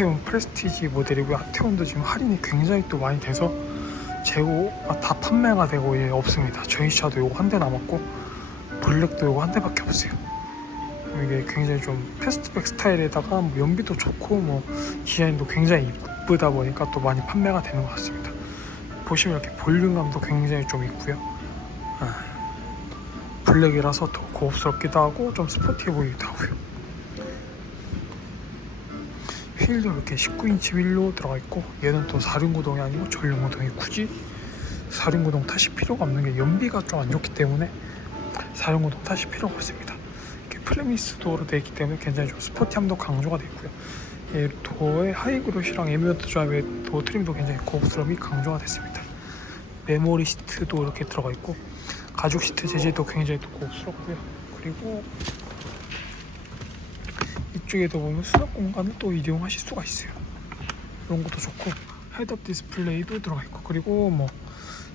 아테온 프레스티지 모델이고요. 아테온도 지금 할인이 굉장히 또 많이 돼서 재고가 다 판매가 되고 예, 없습니다. 저희 차도 요거 한 대 남았고 블랙도 요거 한 대밖에 없어요. 이게 굉장히 좀 패스트백 스타일에다가 뭐 연비도 좋고 뭐 디자인도 굉장히 이쁘다 보니까 또 많이 판매가 되는 것 같습니다. 보시면 이렇게 볼륨감도 굉장히 좀 있고요. 아, 블랙이라서 더 고급스럽기도 하고 좀 스포티해 보이기도 하고요. 휠도 이렇게 19인치 휠로 들어가 있고 얘는 또 4륜구동이 아니고 전륜구동이 굳이 4륜구동 타실 필요가 없는 게 연비가 좀 안 좋기 때문에 4륜구동 타실 필요가 없습니다. 이렇게 플레미스 도어로 되어 있기 때문에 굉장히 좀 스포티함도 강조가 되어 있고요. 예, 도어의 하이그로시랑 에미어트 드라이브의 도어 트림도 굉장히 고급스러움이 강조가 됐습니다. 메모리 시트도 이렇게 들어가 있고 가죽 시트 재질도 굉장히 또 고급스럽고요. 그리고 이쪽에도 보면 수납 공간을 또 이용하실 수가 있어요. 이런 것도 좋고 헤드업 디스플레이도 들어가 있고 그리고 뭐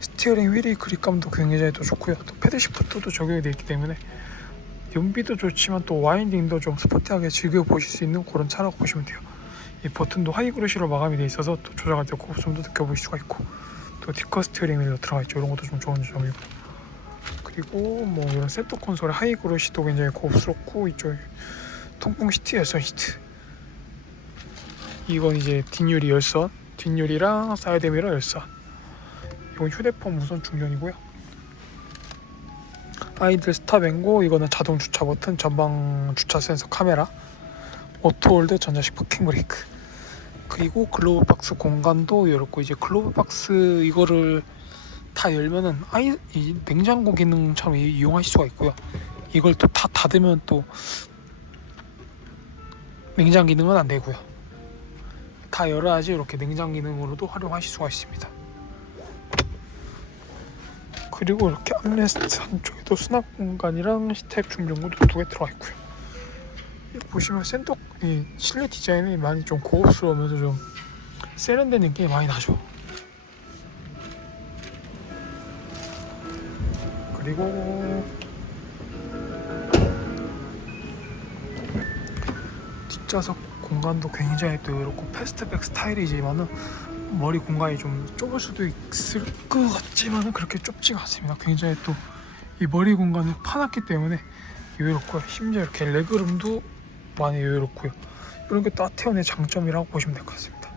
스티어링 휠의 그립감도 굉장히 또 좋고요. 또 패드 시프트도 적용이 되어 있기 때문에 연비도 좋지만 또 와인딩도 좀 스포티하게 즐겨 보실 수 있는 그런 차라고 보시면 돼요. 이 버튼도 하이그로시로 마감이 되어 있어서 또 조작할 때 고급성도 느껴보실 수가 있고 또 디커 스티어링 휠도 들어가 있죠. 이런 것도 좀 좋은 점이고 그리고 뭐 이런 센터 콘솔의 하이그로시도 굉장히 고급스럽고 이쪽에 통풍 시트 열선 시트. 이건 이제 뒷유리 열선 뒷유리랑 사이드 미러 열선. 이건 휴대폰 무선 충전이고요. 아이들 스탑앤고 이거는 자동 주차 버튼 전방 주차 센서 카메라 오토홀드 전자식 파킹 브레이크. 그리고 글로브 박스 공간도 열었고 이제 글로브 박스 이거를 다 열면은 아이 이 냉장고 기능처럼 이- 이용하실 수가 있고요. 이걸 또 다 닫으면 또 냉장 기능은 안 되고요. 다 열어야지 이렇게 냉장 기능으로도 활용하실 수가 있습니다. 그리고 이렇게 암레스트 한쪽에도 수납 공간이랑 스텝 충전구도 두 개 들어가 있고요. 이 보시면 센터 이 실내 디자인이 많이 좀 고급스러우면서 좀 세련된 느낌이 많이 나죠. 그리고 뒷좌석 공간도 굉장히 또 이렇고 패스트백 스타일이지만은 머리 공간이 좀 좁을 수도 있을 것 같지만은 그렇게 좁지가 않습니다. 굉장히 또 이 머리 공간을 파놨기 때문에 여유롭고요. 심지어 이렇게 레그룸도 많이 여유롭고요. 이런 게 또 아테온의 장점이라고 보시면 될 것 같습니다.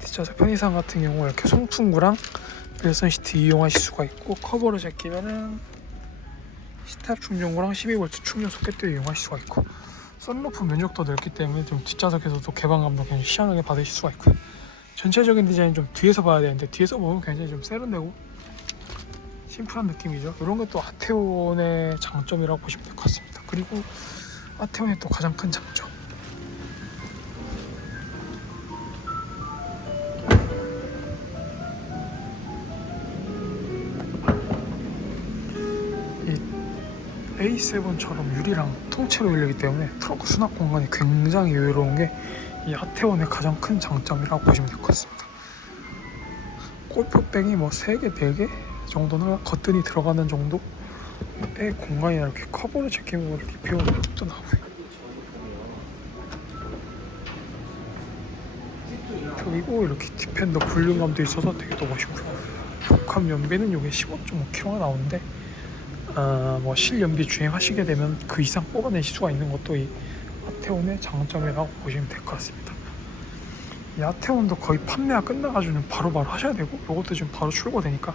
뒷좌석 편의상 같은 경우 이렇게 송풍구랑 열선 시트 이용하실 수가 있고 커버를 제끼면은 스탑 충전구랑 12V 충전 소켓도 이용하실 수가 있고 썬루프 면적도 넓기 때문에 좀 뒷좌석에서도 개방감도 굉장히 시원하게 받으실 수가 있고요. 전체적인 디자인 좀 뒤에서 봐야 되는데 뒤에서 보면 굉장히 좀 세련되고 심플한 느낌이죠. 이런 것도 아테온의 장점이라고 보시면 될 것 같습니다. 그리고 아테온의 또 가장 큰 장점. A7처럼 유리랑 통째로 열리기 때문에 트렁크 수납 공간이 굉장히 여유로운 게 이 아테온의 가장 큰 장점이라고 보시면 될 것 같습니다. 골프백이 뭐 3개, 4개 정도는 거뜬히 들어가는 정도의 공간이 이렇게 커버를 제끼면 이렇게 비우는 것도 나오고요. 그리고 이렇게 디펜더 볼륨감도 있어서 되게 또 멋있고요. 복합 연비는 이게 15.5kg가 나오는데 아, 뭐 실연비 주행하시게 되면 그 이상 뽑아내실 수가 있는 것도 이 아테온의 장점이라고 보시면 될 것 같습니다. 이 아테온도 거의 판매가 끝나가지고 바로바로 하셔야 되고 이것도 지금 바로 출고되니까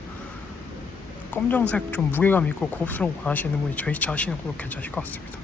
검정색 좀 무게감 있고 고급스러운 거 원하시는 분이 저희 차 하시는 것도 괜찮으실 것 같습니다.